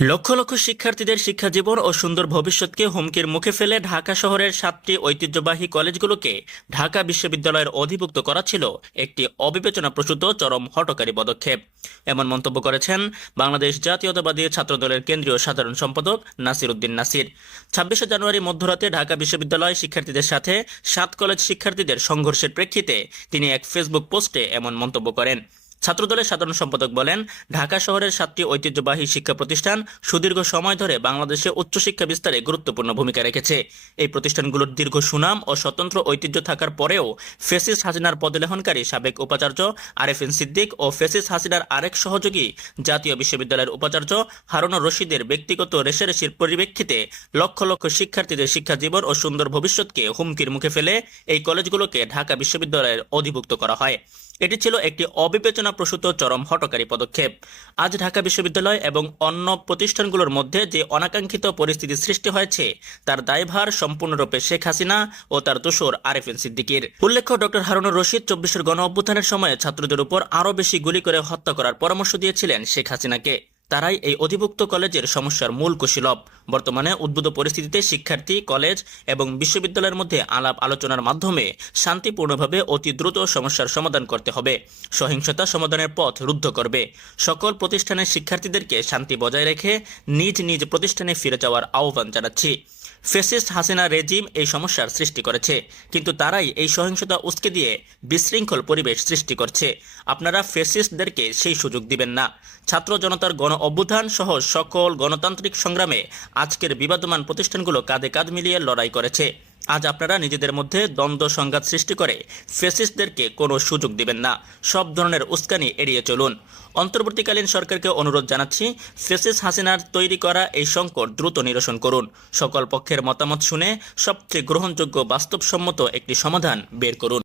লক্ষ লক্ষ শিক্ষার্থীদের শিক্ষা জীবন ও সুন্দর ভবিষ্যৎকে হুমকির মুখে ফেলে ঢাকা শহরের সাতটি ঐতিহ্যবাহী কলেজগুলোকে ঢাকা বিশ্ববিদ্যালয়ের অধিভুক্ত করা ছিল একটি অবিবেচনা অবিবেচনাপ্রসূত চরম হটকারী পদক্ষেপ। এমন মন্তব্য করেছেন বাংলাদেশ জাতীয়তাবাদী ছাত্রদলের কেন্দ্রীয় সাধারণ সম্পাদক নাসির উদ্দিন নাসির। ছাব্বিশে জানুয়ারি মধ্যরাতে ঢাকা বিশ্ববিদ্যালয় শিক্ষার্থীদের সাথে সাত কলেজ শিক্ষার্থীদের সংঘর্ষের প্রেক্ষিতে তিনি এক ফেসবুক পোস্টে এমন মন্তব্য করেন। ছাত্রদলের সাধারণ সম্পাদক বলেন, ঢাকা শহরের সাতটি ঐতিহ্যবাহী শিক্ষা প্রতিষ্ঠান সুদীর্ঘ সময় ধরে বাংলাদেশে উচ্চশিক্ষা বিস্তারে গুরুত্বপূর্ণ ভূমিকা রেখেছে। এই প্রতিষ্ঠানগুলোর দীর্ঘ সুনাম ও স্বতন্ত্র ঐতিহ্য থাকার পরেও ফেসিস হাসিনার পদলেহনকারী সাবেক উপাচার্য আরেফিন সিদ্দিক ও ফেসিস হাসিনার আরেক সহযোগী জাতীয় বিশ্ববিদ্যালয়ের উপাচার্য হারুনুর রশিদের ব্যক্তিগত রেশারেশির পরিপ্রেক্ষিতে লক্ষ লক্ষ শিক্ষার্থীদের শিক্ষা জীবন ও সুন্দর ভবিষ্যৎকে হুমকির মুখে ফেলে এই কলেজগুলোকে ঢাকা বিশ্ববিদ্যালয়ের অধিভুক্ত করা হয়। এটি ছিল একটি অবিবেচনাপ্রসূত চরম হটকারী পদক্ষেপ। আজ ঢাকা বিশ্ববিদ্যালয় এবং অন্য প্রতিষ্ঠানগুলোর মধ্যে যে অনাকাঙ্ক্ষিত পরিস্থিতি সৃষ্টি হয়েছে, তার দায়ভার সম্পূর্ণরূপে শেখ হাসিনা ও তার দোষর আরেফিন সিদ্দিকির। উল্লেখ্য ডক্টর হারুনুর রশিদ চব্বিশের গণ অভ্যুত্থানের সময় ছাত্রদের উপর আরও বেশি গুলি করে হত্যা করার পরামর্শ দিয়েছিলেন শেখ হাসিনাকে। তারাই এই অধিভুক্ত কলেজের সমস্যার মূল কুশীলব। বর্তমানে উদ্ভূত পরিস্থিতিতে শিক্ষার্থী, কলেজ এবং বিশ্ববিদ্যালয়ের মধ্যে আলাপ আলোচনার মাধ্যমে শান্তিপূর্ণভাবে অতি দ্রুত সমস্যার সমাধান করতে হবে। সহিংসতা সমাধানের পথ রুদ্ধ করবে। সকল প্রতিষ্ঠানের শিক্ষার্থীদেরকে শান্তি বজায় রেখে নিজ নিজ প্রতিষ্ঠানে ফিরে যাওয়ার আহ্বান জানাচ্ছি। ফেসিস্ট হাসিনা রেজিম এই সমস্যার সৃষ্টি করেছে, কিন্তু তারাই এই সহিংসতা উস্কে দিয়ে বিশৃঙ্খল পরিবেশ সৃষ্টি করছে। আপনারা ফেসিস্টদেরকে সেই সুযোগ দিবেন না। ছাত্র জনতার গণ অভ্যুত্থান সহ সকল গণতান্ত্রিক সংগ্রামে আজকের বিবাদমান প্রতিষ্ঠানগুলো কাঁধে কাঁধ মিলিয়ে লড়াই করেছে। আজ আপনারা নিজেদের মধ্যে দ্বন্দ্ব সংঘাত সৃষ্টি করে ফেসিস্টদেরকে কোনো সুযোগ দিবেন না। সব ধরনের উস্কানি এড়িয়ে চলুন। অন্তর্বর্তীকালীন সরকারকে অনুরোধ জানাচ্ছি ফেসিস হাসিনার তৈরি করা এই সংকট দ্রুত নিরসন করুন। সকল পক্ষের মতামত শুনে সবচেয়ে গ্রহণযোগ্য বাস্তবসম্মত একটি সমাধান বের করুন।